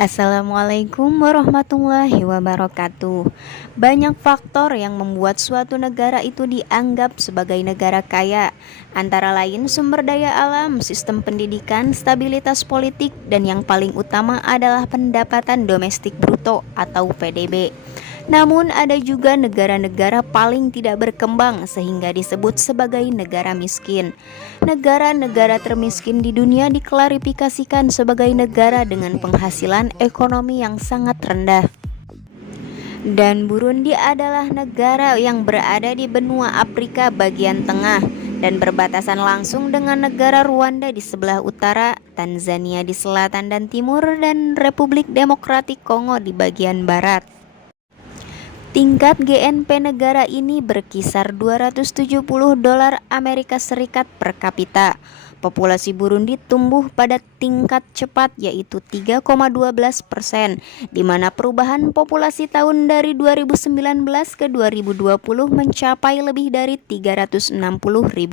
Assalamualaikum warahmatullahi wabarakatuh. Banyak faktor yang membuat suatu negara itu dianggap sebagai negara kaya, antara lain sumber daya alam, sistem pendidikan, stabilitas politik, dan yang paling utama adalah pendapatan domestik bruto atau PDB. Namun ada juga negara-negara paling tidak berkembang sehingga disebut sebagai negara miskin. Negara-negara termiskin di dunia diklarifikasikan sebagai negara dengan penghasilan ekonomi yang sangat rendah. Dan Burundi adalah negara yang berada di benua Afrika bagian tengah dan berbatasan langsung dengan negara Rwanda di sebelah utara, Tanzania di selatan dan timur, dan Republik Demokratik Kongo di bagian barat. Tingkat GNP negara ini berkisar 270 dolar Amerika Serikat per kapita. Populasi Burundi tumbuh pada tingkat cepat yaitu 3,12%, di mana perubahan populasi tahun dari 2019 ke 2020 mencapai lebih dari 360.000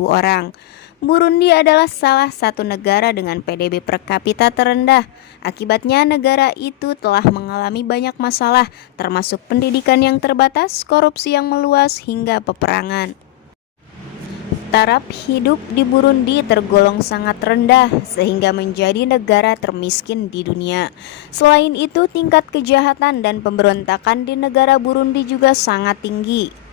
orang. Burundi adalah salah satu negara dengan PDB per kapita terendah. Akibatnya negara itu telah mengalami banyak masalah, termasuk pendidikan yang terbatas, korupsi yang meluas, hingga peperangan. Taraf hidup di Burundi tergolong sangat rendah sehingga menjadi negara termiskin di dunia. Selain itu, tingkat kejahatan dan pemberontakan di negara Burundi juga sangat tinggi.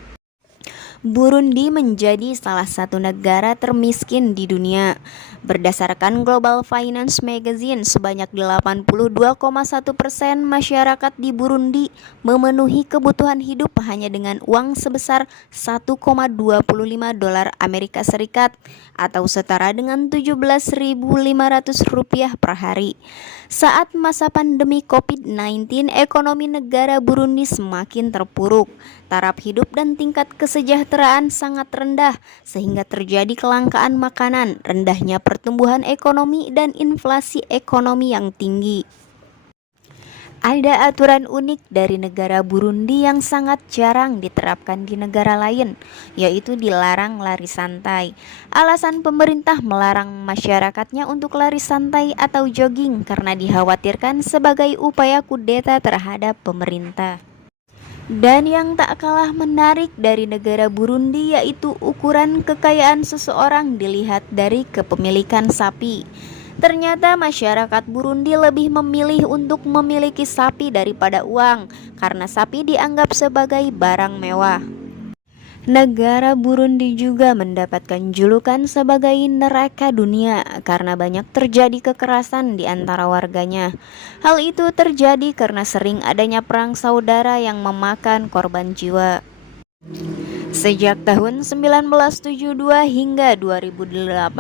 Burundi menjadi salah satu negara termiskin di dunia. Berdasarkan Global Finance Magazine, sebanyak 82,1% masyarakat di Burundi memenuhi kebutuhan hidup hanya dengan uang sebesar 1,25 dolar Amerika Serikat atau setara dengan 17.500 rupiah per hari. Saat masa pandemi COVID-19, ekonomi negara Burundi semakin terpuruk. Taraf hidup dan tingkat kesejahteraan sangat rendah sehingga terjadi kelangkaan makanan, rendahnya pertumbuhan ekonomi, dan inflasi ekonomi yang tinggi. Ada aturan unik dari negara Burundi yang sangat jarang diterapkan di negara lain, yaitu dilarang lari santai. Alasan pemerintah melarang masyarakatnya untuk lari santai atau jogging karena dikhawatirkan sebagai upaya kudeta terhadap pemerintah. Dan yang tak kalah menarik dari negara Burundi yaitu ukuran kekayaan seseorang dilihat dari kepemilikan sapi. Ternyata masyarakat Burundi lebih memilih untuk memiliki sapi daripada uang karena sapi dianggap sebagai barang mewah. Negara Burundi juga mendapatkan julukan sebagai neraka dunia karena banyak terjadi kekerasan di antara warganya. Hal itu terjadi karena sering adanya perang saudara yang memakan korban jiwa. Sejak tahun 1972 hingga 2018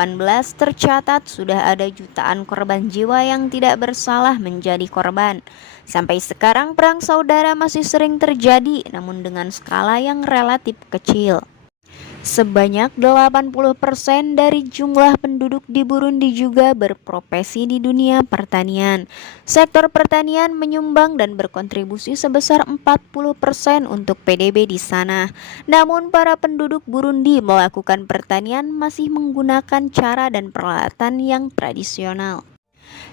tercatat sudah ada jutaan korban jiwa yang tidak bersalah menjadi korban. Sampai sekarang perang saudara masih sering terjadi, namun dengan skala yang relatif kecil. Sebanyak 80% dari jumlah penduduk di Burundi juga berprofesi di dunia pertanian. Sektor pertanian menyumbang dan berkontribusi sebesar 40% untuk PDB di sana. Namun para penduduk Burundi melakukan pertanian masih menggunakan cara dan peralatan yang tradisional.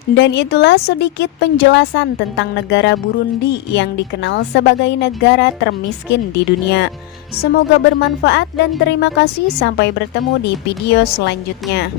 Dan itulah sedikit penjelasan tentang negara Burundi yang dikenal sebagai negara termiskin di dunia. Semoga bermanfaat dan terima kasih, sampai bertemu di video selanjutnya.